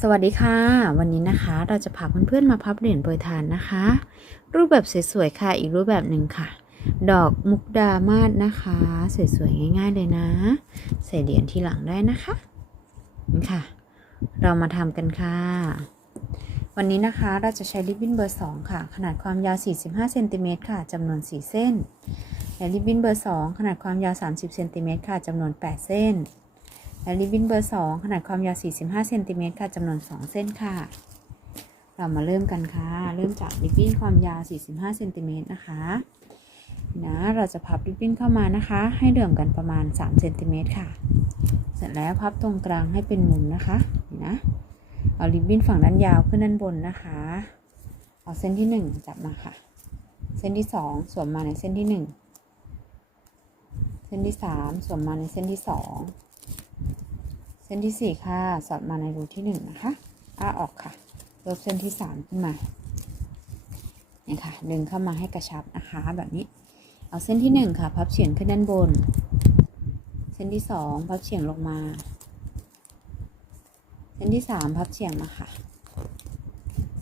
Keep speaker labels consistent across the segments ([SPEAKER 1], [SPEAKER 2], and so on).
[SPEAKER 1] สวัสดีค่ะ วันนี้นะคะเราจะพาเพื่อนๆมาพับเหรียญโปรยทานนะคะ รูปแบบสวยๆค่ะอีกรูปแบบหนึ่งค่ะ ดอกมุกดามาศนะคะสวยๆง่าย ๆ เลยนะ ใส่เหรียญที่หลังได้นะคะนี่ค่ะ เรามาทำกันค่ะ วันนี้นะคะเราจะใช้ริบบิ้นเบอร์2ค่ะ ขนาดความยาว 45เซนติเมตรค่ะจำนวน 4 เส้นและริบบิ้นเบอร์ 2 ขนาดความยาว 30เซนติเมตรค่ะจำนวน 8 เส้น และริบบิ้นเบอร์ 2 ขนาดความยาว 45 เซนติเมตรค่ะจำนวน 2 เส้นค่ะ เรามาเริ่มกันค่ะ เริ่มจากริบบิ้นความยาว 45 เซนติเมตรนะคะนะเราจะพับริบบิ้นเข้ามานะคะ ให้เหลื่อมกันประมาณ 3 เซนติเมตรค่ะ เสร็จแล้วพับตรงกลางให้เป็นมุมนะคะนะเอาริบบิ้นฝั่งด้านยาวขึ้นด้านบนนะคะ เอาเส้นที่ 1 จับมาค่ะ เส้นที่ 2 สวมมาในเส้นที่ 1 เส้นที่ 3 สวมมาในเส้นที่ 2 ส้นที่ 4 ค่ะ สอดมาในรูที่ 1 นะคะ อ้าออกค่ะ ลบเส้นที่ 3 ขึ้นมาเนี่ยค่ะ ดึงเข้ามาให้กระชับนะคะแบบนี้ เอาเส้นที่ 1 ค่ะ พับเฉียงขึ้นด้านบน เส้นที่ 2 พับเฉียงลงมา เส้นที่ 3 พับเฉียงมาค่ะ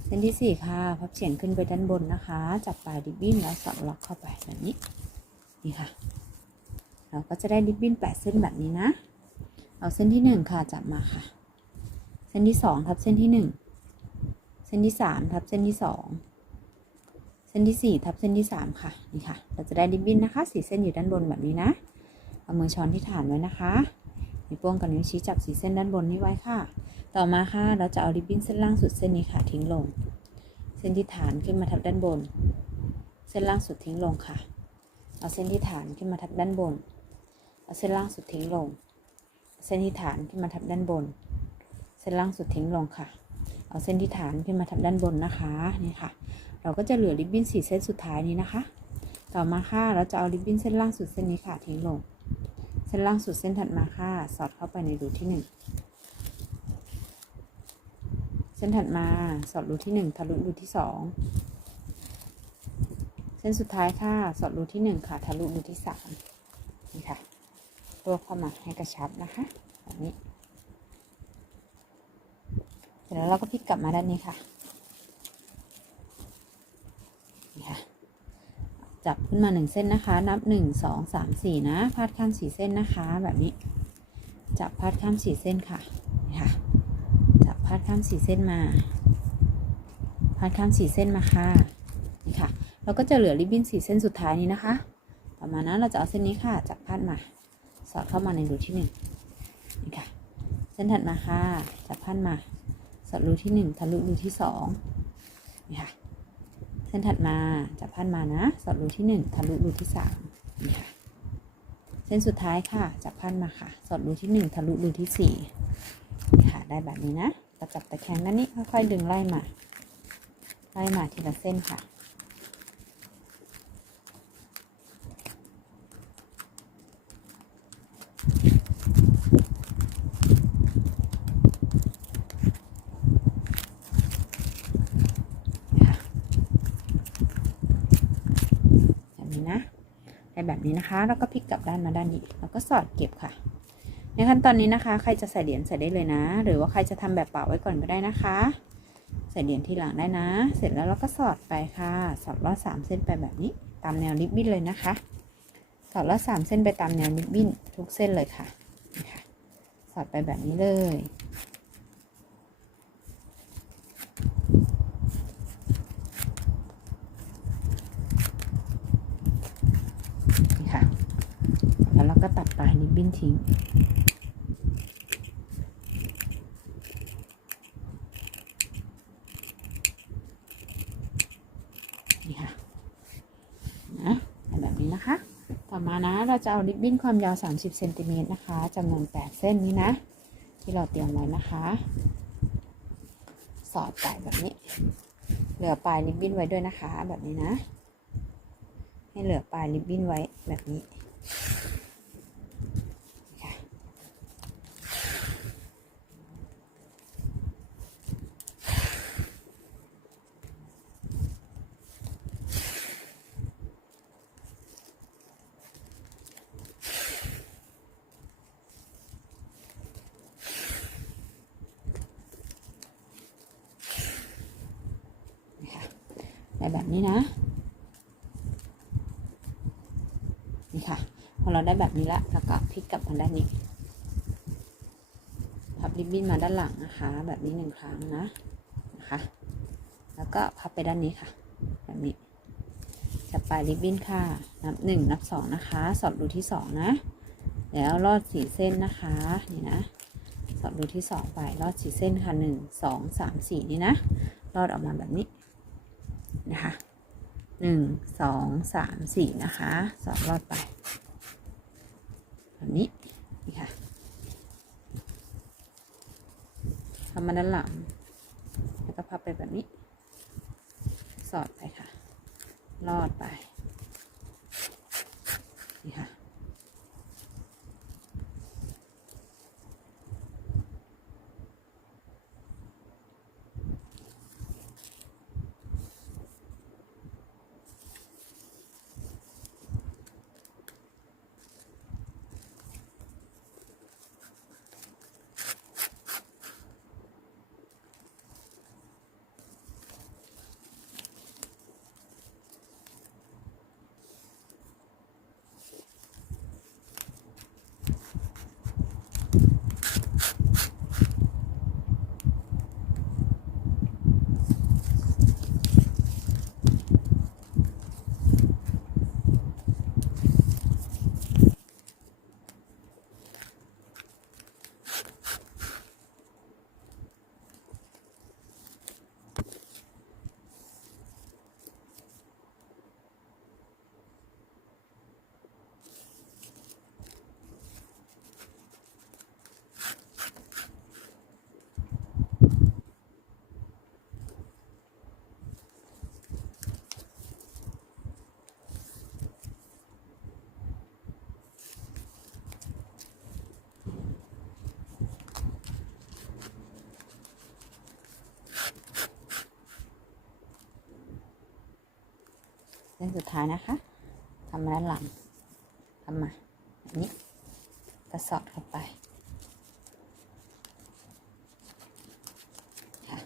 [SPEAKER 1] เส้นที่ 4 ค่ะ พับเฉียงขึ้นไปด้านบนนะคะ จับปลายริบบิ้นแล้วสอดล็อกเข้าไปแบบนี้ นี่ค่ะ เราก็จะได้ริบบิ้น8เส้นแบบนี้นะ เอาเส้นที่1ค่ะจับมาค่ะ เส้นที่2ทับเส้นที่1เส้นที่3ทับเส้นที่2เส้นที่4ทับเส้นที่3ค่ะนี่ค่ะ เราจะได้ริบบิ้นนะคะสีเส้นอยู่ด้านบนแบบนี้นะเอามือช้อนที่ฐานไว้นะคะนิ้วโป้งกับนิ้วชี้จับสีเส้นด้านบนนี้ไว้ค่ะ ต่อมาค่ะเราจะเอาริบบิ้นเส้นล่างสุดเส้นนี้ค่ะทิ้งลง เส้นที่ฐานขึ้นมาทับด้านบน เส้นล่างสุดทิ้งลงค่ะ เอาเส้นที่ฐานขึ้นมาทับด้านบน เอาเส้นล่างสุดทิ้งลง เส้นที่ฐานขึ้นมาทับด้านบน เส้นล่างสุดทิ้งลงค่ะ เอาเส้นที่ฐานขึ้นมาทับด้านบนนะคะนี่ค่ะ เราก็จะเหลือริบบิ้นสี่เส้นสุดท้ายนี้นะคะ ต่อมาค่ะเราจะเอาริบบิ้นเส้นล่างสุดเส้นนี้ค่ะทิ้งลง เส้นล่างสุดเส้นถัดมาค่ะ สอดเข้าไปในรูที่หนึ่งเส้นถัดมาสอดรูที่หนึ่งทะลุรูที่สองเส้นสุดท้ายค่ะ สอดรูที่หนึ่งค่ะ ทะลุรูที่สามนี่ค่ะ รวบเข้ามาให้กระชับนะคะแบบนี้ เสร็จแล้วเราก็พลิกกลับมาด้านนี้ค่ะนี่ค่ะ จับขึ้นมาหนึ่งเส้นนะคะ นับหนึ่งสองสามสี่นะ พาดข้ามสี่เส้นนะคะ แบบนี้ จับพาดข้ามสี่เส้นค่ะนี่ค่ะ จับพาดข้ามสี่เส้นมา พาดข้ามสี่เส้นมาค่ะ นี่ค่ะ เราก็จะเหลือริบบิ้นสี่เส้นสุดท้ายนี้นะคะ ต่อมานะเราจะเอาเส้นนี้ค่ะ จับพาดมา สอดเข้ามาในรูที่หนึ่งนี่ค่ะเส้นถัดมาค่ะจับพันมา สอดรูที่หนึ่งทะลุรูที่สองนี่ค่ะเส้นถัดมาจับพันมานะ สอดรูที่หนึ่งทะลุรูที่สามนี่ค่ะเส้นสุดท้ายค่ะจับพันมาค่ะ สอดรูที่หนึ่งทะลุรูที่สี่นี่ค่ะได้แบบนี้นะเราจับตะแคงด้านนี้ค่อยๆดึงไล่มาไล่มาทีละเส้นค่ะแบบนี้นะได้แบบ นี้นะคะ แล้วก็พลิกกลับด้านมาด้านนี้ แล้วก็สอดเก็บค่ะ ในขั้นตอนนี้นะคะ ใครจะใส่เหรียญใส่ได้เลยนะ หรือว่าใครจะทำแบบเปล่าไว้ก่อนก็ได้นะคะ ใส่เหรียญทีหลังได้นะ เสร็จแล้วเราก็สอดไปค่ะ สอดลอดสามเส้นไปแบบนี้ ตามแนวริบบิ้นเลยนะคะ สอดลอดสามเส้นไปตามแนวริบบิ้นทุกเส้นเลยค่ะ สอดไปแบบนี้เลย นี่ค่ะ แล้วเรา ก็ตัดปลายริบบิ้นทิ้ง นี่ค่ะ นะแบบนี้นะคะ ต่อมานะเราจะเอาริบบิ้นความยาว 30เซนติเมตรนะคะจำนวน 8 เส้นนี้นะ ที่เราเตรียมไว้นะคะ สอดใส่แบบนี้ เหลือปลายริบบิ้นไว้ด้วยนะคะ แบบนี้นะ ให้เหลือปลายริบบิ้นไว้แบบนี้ค่ะ ได้แบบนี้นะ นี่ค่ะ พอเราได้แบบนี้ละแล้วก็พลิกกลับมาด้านนี้ พับริบบิ้นมาด้านหลังนะคะ แบบนี้หนึ่งครั้งนะนะคะ แล้วก็พับไปด้านนี้ค่ะ แบบนี้จับปลายริบบิ้นค่ะ นับหนึ่งนับสองนะคะ สอบดูที่สองนะ แล้วลอดสี่เส้นนะคะ นี่นะ สอบดูที่สองไป ลอดสี่เส้นค่ะหนึ่งสองสามสี่นี่นะ ลอดออกมาแบบนี้ หนึ่งสองสามสี่นะคะสองรอดไปแบบนี้นี่ค่ะทำมาด้านหลังแล้วก็พับไปแบบนี้ สอดไปค่ะ รอดไป นี่ค่ะ ส้นสุดท้ายนะคะทำมาด้านหลังทำมาแบบนี้กระสอดเข้าไป ค่ะ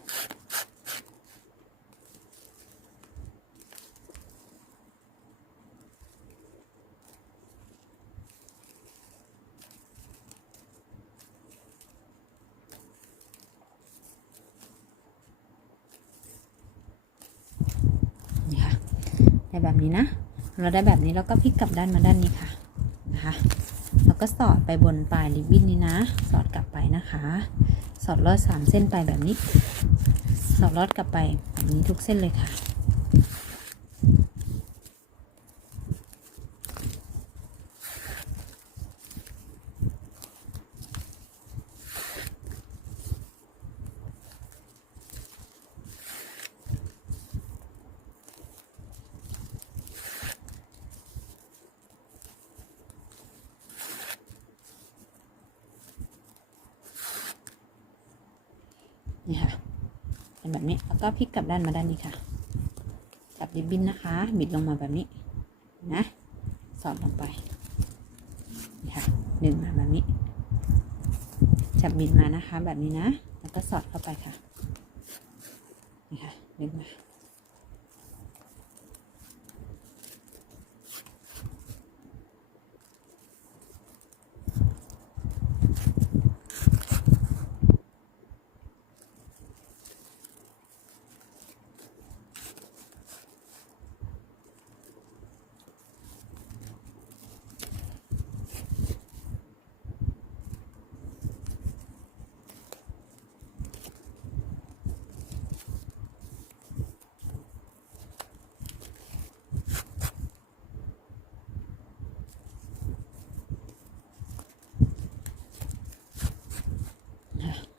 [SPEAKER 1] นี่ค่ะ ได้แบบนี้นะ เราได้แบบนี้เราก็พลิกกลับด้านมาด้านนี้ค่ะนะคะแล้วก็สอดไปบนปลายริบบิ้นนี้นะ สอดกลับไปนะคะ สอดลอดสามเส้นไปแบบนี้ สอดลอดกลับไปแบบนี้ทุกเส้นเลยค่ะ นี่ค่ะ เป็นแบบนี้แล้วก็พลิกกลับด้านมาด้านนี้ค่ะจับดิบบินนะคะ บิดลงมาแบบนี้นะ สอดลงไปนี่ค่ะดึงมาแบบนี้ จับบิดมานะคะ แบบนี้นะ แล้วก็สอดเข้าไปค่ะนี่ค่ะดึงมา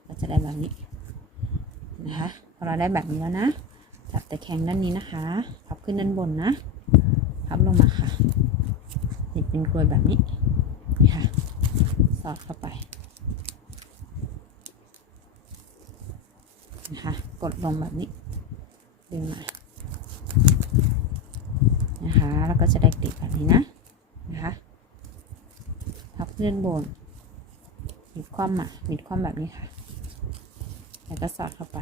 [SPEAKER 1] ก็จะ ได้แบบนี้นะคะพอเราได้แบบนี้แล้วนะจับตะแคงด้านนี้นะคะพับขึ้นด้านบนนะพับลงมาค่ะติดเป็นกลวยแบบนี้นี่ค่ะ สอดเข้าไปนะคะกดลงแบบนี้ดึงมานะคะแล้วก็จะได้กลีบแบบนี้นะนะคะพับขึ้นด้านบนบิดคว่ำอะบิดคว่ำแบบนี้ค่ะ แล้วก็สอดเข้าไป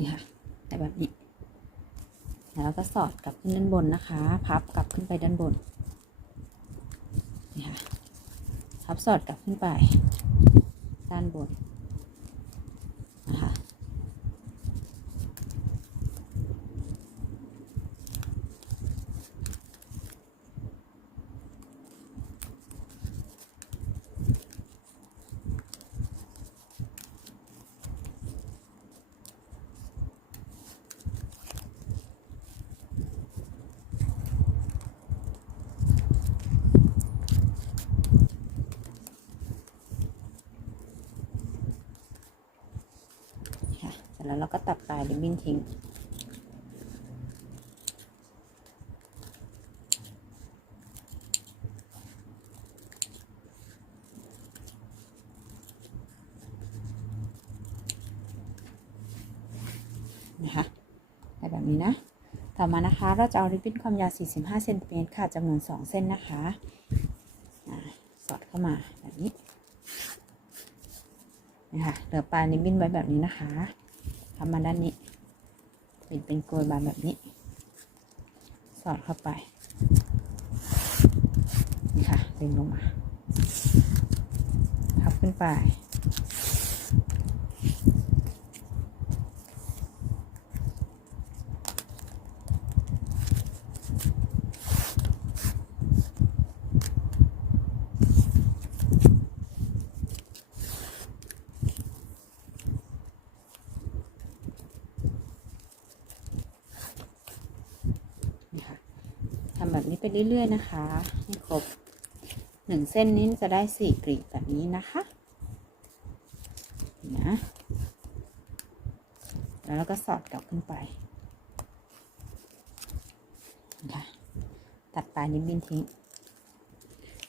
[SPEAKER 1] ี่ค่ะ แต่แบบนี้ แล้วก็สอดกลับขึ้นด้านบนนะคะ พับกลับขึ้นไปด้านบน นี่ค่ะ พับสอดกลับขึ้นไป ด้านบน แล้วก็ตัดปลายริบบิ้นทิ้ง นะคะแบบนี้นะ ต่อมานะคะ เราจะเอาริบบิ้นความยาว 45เซนติเมตรค่ะจำนวน 2 เส้นนะคะสอดเข้ามาแบบนี้นะคะเหลือปลายริบบิ้นไว้แบบนี้นะคะ ทำมาด้านนี้ปิดเป็นโกยบานแบบนี้ สอดเข้าไปนี่ค่ะดึงลงมาพับขึ้นไป แบบนี้ไปเรื่อย ๆ นะคะให้ครบหนึ่งเส้นนี้จะได้สี่กลีบแบบนี้นะคะนะแล้วก็สอดกลับขึ้นไปนะคะตัดปลายนิ้วบินทิ้ง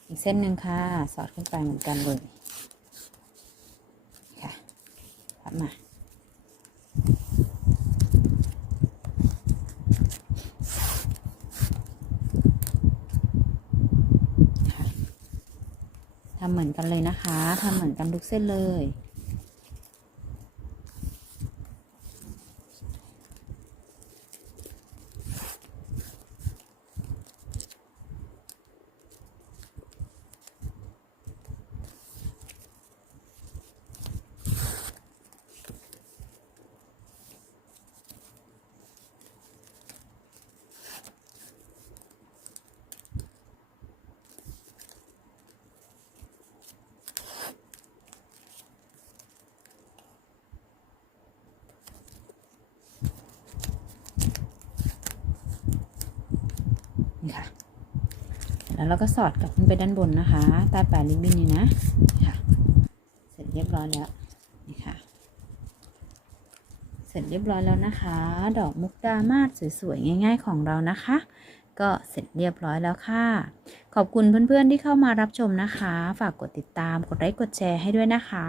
[SPEAKER 1] อีกเส้นหนึ่งค่ะ สอดขึ้นไปเหมือนกันเลยค่ะพับมา ค่ะทำ เหมือนกันเลยนะคะทำเหมือนกันทุกเส้นเลย นี่ค่ะ แล้วเราก็สอดกลับขึ้นไปด้านบนนะคะ ใต้ปลายริบบิ้นนี่นะค่ะ เสร็จเรียบร้อยแล้วนี่ค่ะ เสร็จเรียบร้อยแล้วนะคะ ดอกมุกดามาศสวยๆง่าย ๆ ของเรานะคะ ก็เสร็จเรียบร้อยแล้วค่ะ ขอบคุณเพื่อนๆที่เข้ามารับชมนะคะ ฝากกดติดตามกดไลค์กดแชร์ให้ด้วยนะคะ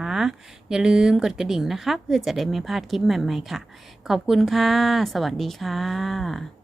[SPEAKER 1] อย่าลืมกดกระดิ่งนะคะ เพื่อจะได้ไม่พลาดคลิปใหม่ ๆ ค่ะ ขอบคุณค่ะ สวัสดีค่ะ